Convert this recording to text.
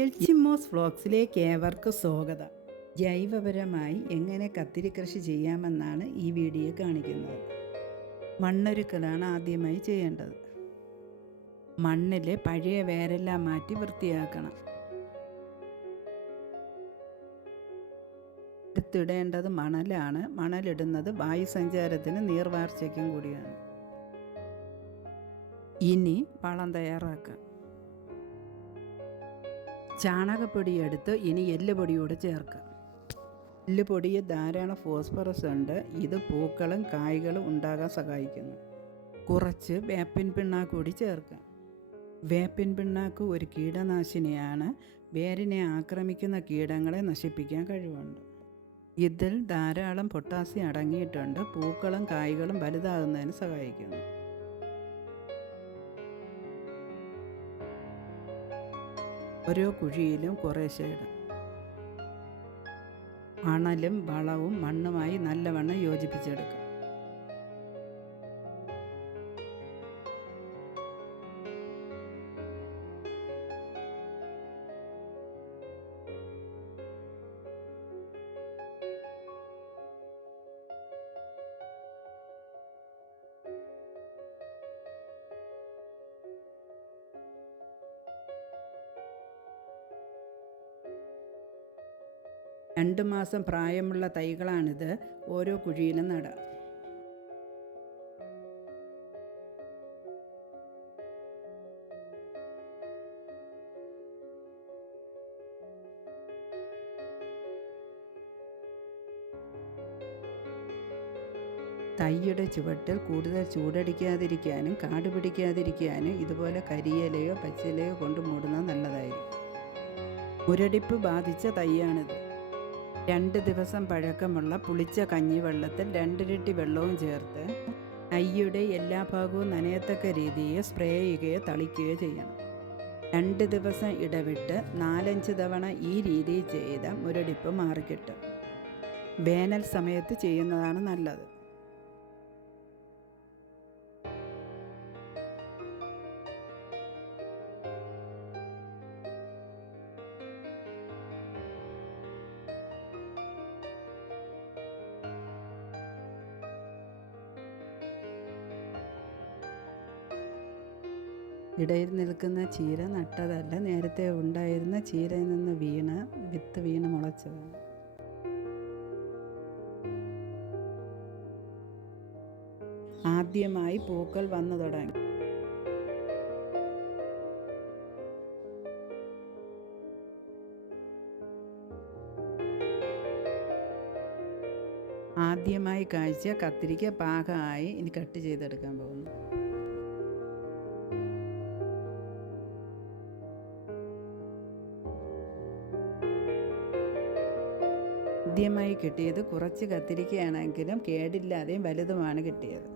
എൽച്ചിമോസ് ഫ്ലോക്സിലേക്ക് ഏവർക്ക് സ്വാഗതം. ജൈവപരമായി എങ്ങനെ കത്തിരി കൃഷി ചെയ്യാമെന്നാണ് ഈ വീഡിയോ കാണിക്കുന്നത്. മണ്ണൊരുക്കലാണ് ആദ്യമായി ചെയ്യേണ്ടത്. മണ്ണിലെ പഴയ വേരെല്ലാം മാറ്റി വൃത്തിയാക്കണം. എടുത്തിടേണ്ടത് മണലാണ്. മണലിടുന്നത് വായുസഞ്ചാരത്തിന് നീർവാർച്ചയ്ക്കും കൂടിയാണ്. ഇനി വളം തയ്യാറാക്കാം ചാണകപ്പൊടി എടുത്ത് ഇനി എല്ലുപൊടിയോട് ചേർക്കുക. എല്ലുപൊടിയിൽ ധാരാളം ഫോസ്ഫറസ് ഉണ്ട്. ഇത് പൂക്കളും കായ്കളും ഉണ്ടാകാൻ സഹായിക്കുന്നു. കുറച്ച് വേപ്പിൻ പിണ്ണാക്ക് കൂടി ചേർക്കുക. വേപ്പിൻ പിണ്ണാക്ക് ഒരു കീടനാശിനിയാണ്. വേരിനെ ആക്രമിക്കുന്ന കീടങ്ങളെ നശിപ്പിക്കാൻ കഴിവുണ്ട്. ഇതിൽ ധാരാളം പൊട്ടാസ്യം അടങ്ങിയിട്ടുണ്ട്. പൂക്കളും കായ്കളും വലുതാകുന്നതിന് സഹായിക്കുന്നു. ഓരോ കുഴിയിലും കുറേശ്ശെ ഇടും. മണലും വളവും മണ്ണുമായി നല്ലവണ്ണം യോജിപ്പിച്ചെടുക്കും. രണ്ട് മാസം പ്രായമുള്ള തൈകളാണിത്. ഓരോ കുഴിയിലും നടാം. തൈയുടെ ചുവട്ടിൽ കൂടുതൽ ചൂടടിക്കാതിരിക്കാനും കാട് പിടിക്കാതിരിക്കാനും ഇതുപോലെ കരിയിലയോ പച്ചിലയോ കൊണ്ട് മൂടുന്നത് നല്ലതായിരിക്കും. മുരടിപ്പ് ബാധിച്ച തൈയാണിത്. രണ്ട് ദിവസം പഴക്കമുള്ള പുളിച്ച കഞ്ഞിവെള്ളത്തിൽ രണ്ടിരട്ടി വെള്ളവും ചേർത്ത് നയ്യുടെ എല്ലാ ഭാഗവും നനയത്തക്ക രീതിയിൽ സ്പ്രേ ചെയ്യുകയോ തളിക്കുകയോ ചെയ്യണം. രണ്ട് ദിവസം ഇടവിട്ട് നാലഞ്ച് തവണ ഈ രീതിയിൽ ചെയ്ത മുരടിപ്പ് മാറിക്കിട്ടും. വേനൽ സമയത്ത് ചെയ്യുന്നതാണ് നല്ലത്. ഇടയിൽ നിൽക്കുന്ന ചീര നട്ടതല്ല നേരത്തെ ഉണ്ടായിരുന്ന ചീരയിൽ നിന്ന് വീണ് വിത്ത് വീണ് മുളച്ചതാണ്. ആദ്യമായി പൂക്കൾ വന്നു തുടങ്ങി. ആദ്യമായി കാഴ്ച കത്തിരിക്ക പാകമായി ഇനി കട്ട് ചെയ്തെടുക്കാൻ പോകുന്നു. ആദ്യമായി കിട്ടിയത് കുറച്ച് കത്തിരിക്കയാണെങ്കിലും കേടില്ലാതെയും വലുതുമാണ് കിട്ടിയത്.